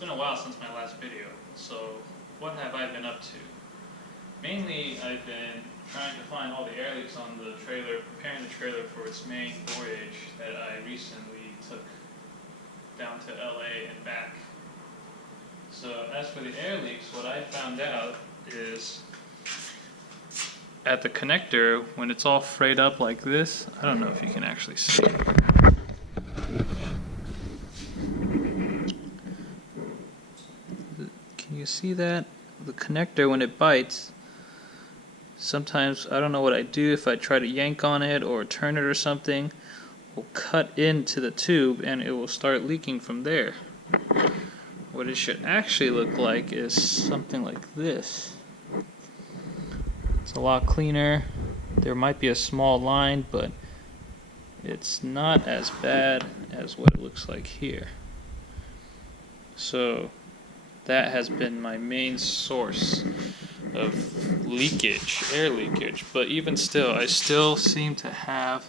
been a while since my last video, so what have I been up to? Mainly, I've been trying to find all the air leaks on the trailer, preparing the trailer for its main voyage that I recently took down to LA and back. So as for the air leaks, what I found out is at the connector, when it's all frayed up like this, I don't know if you can actually see it. Can you see that? The connector, when it bites, sometimes, I don't know what I do, if I try to yank on it or turn it or something, will cut into the tube and it will start leaking from there. What it should actually look like is something like this. It's a lot cleaner. There might be a small line, but it's not as bad as what it looks like here. So that has been my main source of leakage, air leakage. But even still, I still seem to have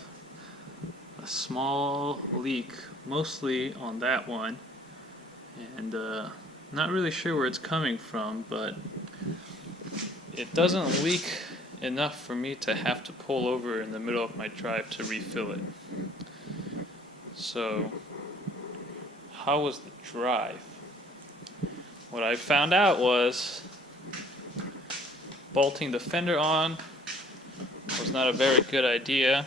a small leak, mostly on that one. And not really sure where it's coming from, but it doesn't leak enough for me to have to pull over in the middle of my drive to refill it. So, how was the drive? What I found out was bolting the fender on was not a very good idea.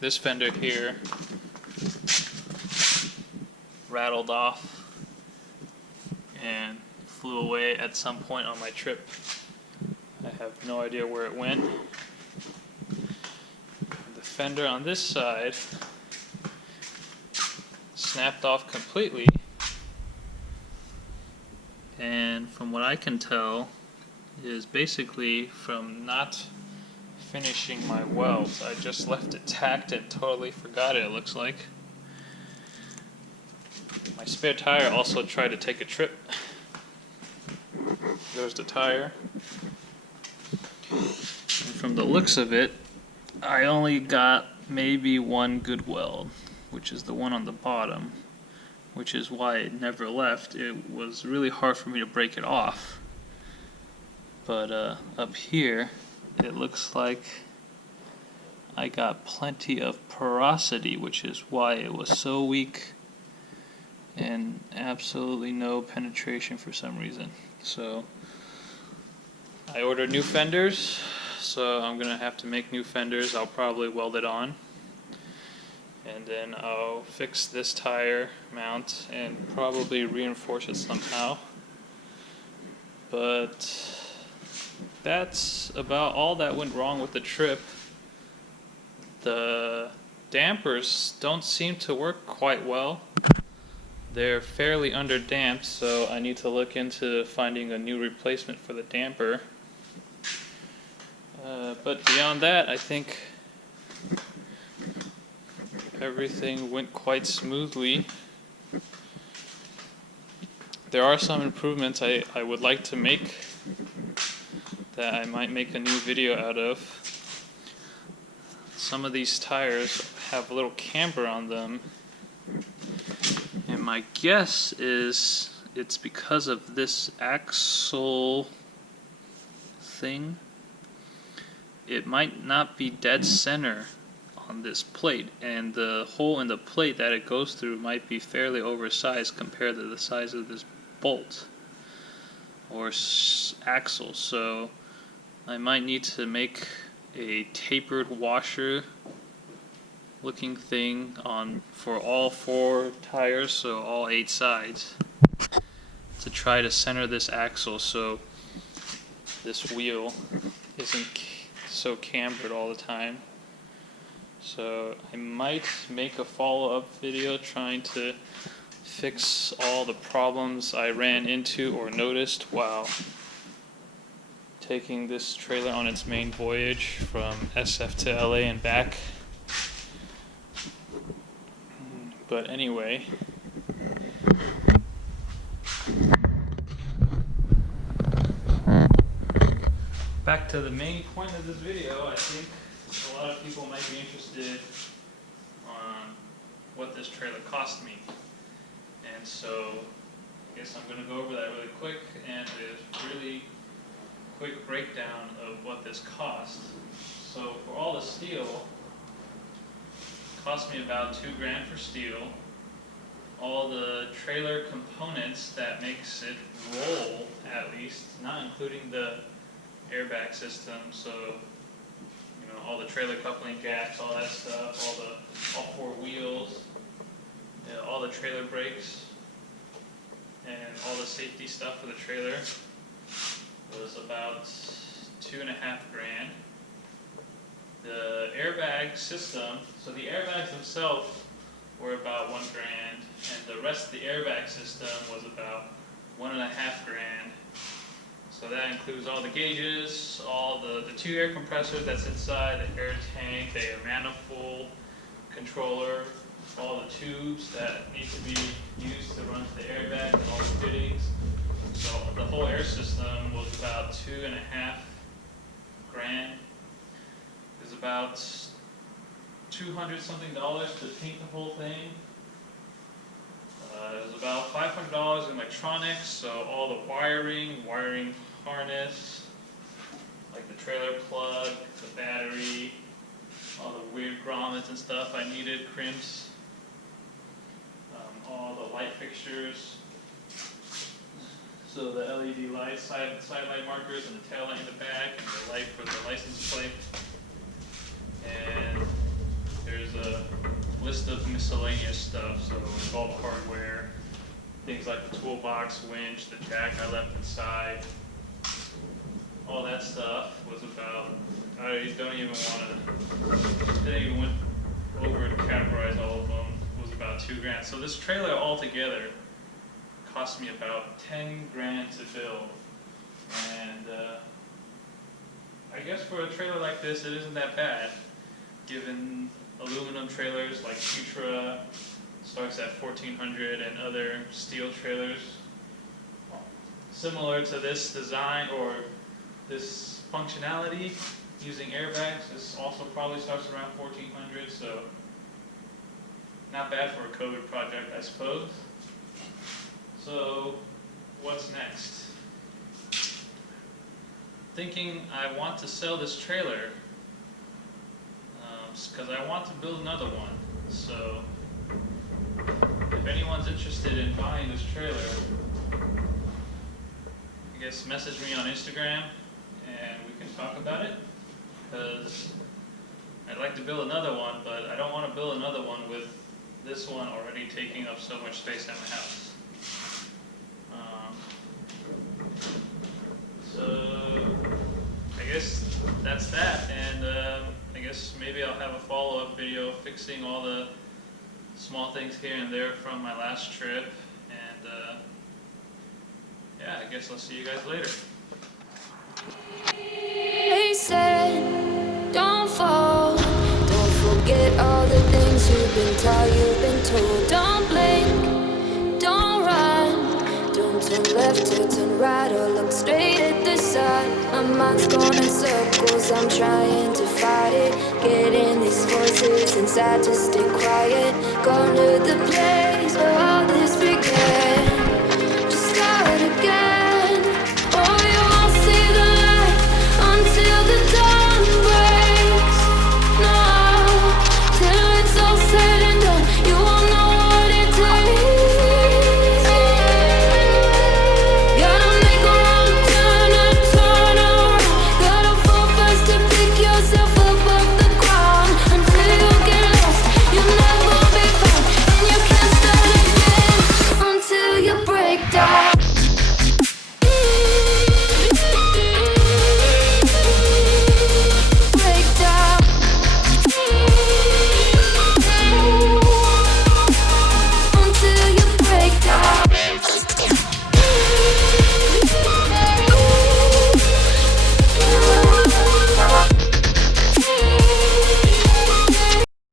This fender here rattled off and flew away at some point on my trip. I have no idea where it went. The fender on this side snapped off completely, and from what I can tell is basically from not finishing my welds. I just left it tacked and totally forgot it looks like. My spare tire also tried to take a trip. There's the tire. And from the looks of it, I only got maybe one good weld, which is the one on the bottom, which is why it never left. It was really hard for me to break it off. But up here, it looks like I got plenty of porosity, which is why it was so weak and absolutely no penetration for some reason. So I ordered new fenders, so I'm gonna have to make new fenders. I'll probably weld it on, and then I'll fix this tire mount and probably reinforce it somehow. But that's about all that went wrong with the trip. The dampers don't seem to work quite well. They're fairly underdamped, so I need to look into finding a new replacement for the damper. But beyond that, I think everything went quite smoothly. There are some improvements I would like to make that I might make a new video out of. Some of these tires have a little camber on them, and my guess is it's because of this axle thing. It might not be dead center on this plate, and the hole in the plate that it goes through might be fairly oversized compared to the size of this bolt or axle. So I might need to make a tapered washer looking thing on for all 4 tires, so all 8 sides, to try to center this axle so this wheel isn't so cambered all the time. So I might make a follow-up video trying to fix all the problems I ran into or noticed while taking this trailer on its main voyage from SF to LA and back. But anyway, back to the main point of this video. I think a lot of people might be interested on what this trailer cost me. And so guess I'm going to go over that really quick, and there's really quick breakdown of what this cost. So for all the steel, it cost me about $2 grand for steel. All the trailer components that makes it roll, at least, not including the airbag system, so all the trailer coupling jacks, all that stuff, all 4 wheels, all the trailer brakes, and all the safety stuff for the trailer was about $2.5 grand. The airbag system, so the airbags themselves were about $1 grand, and the rest of the airbag system was about $1.5 grand. So that includes all the gauges, all the 2 air compressors that's inside, the air tank, the air manifold, controller, all the tubes that need to be used to run the airbag, and all the fittings. So the whole air system was about $2.5 grand. It was about $200 something to paint the whole thing. It was about $500 in electronics, so all the wiring harness, like the trailer plug, the battery, all the weird grommets and stuff I needed, crimps, all the light fixtures, so the LED lights, side light markers, and the tail light in the back, and the light for the license plate. And there's a list of miscellaneous stuff, so all the hardware, things like the toolbox, winch, the jack I left inside, all that stuff was about, I don't even didn't even went over to categorize all of them, was about $2 grand. So this trailer altogether cost me about $10 grand to build, and I guess for a trailer like this it isn't that bad, given aluminum trailers like Futura starts at $1,400, and other steel trailers similar to this design or this functionality using airbags, this also probably starts around $1,400, so not bad for a COVID project, I suppose. So what's next? Thinking I want to sell this trailer because I want to build another one. So if anyone's interested in buying this trailer, I guess message me on Instagram and we can talk about it, because I'd like to build another one, but I don't want to build another one with this one already taking up so much space in my house. So I guess that's that, and I guess maybe I'll have a follow-up video fixing all the small things here and there from my last trip, and yeah, I guess I'll see you guys later. They said, don't fall, don't forget all the things you've been taught, you've been told. Don't blink, don't run, don't turn left or turn right or look straight at the sun. My mind's going in circles, I'm trying to fight it, getting these voices inside to stay quiet. Gone to the place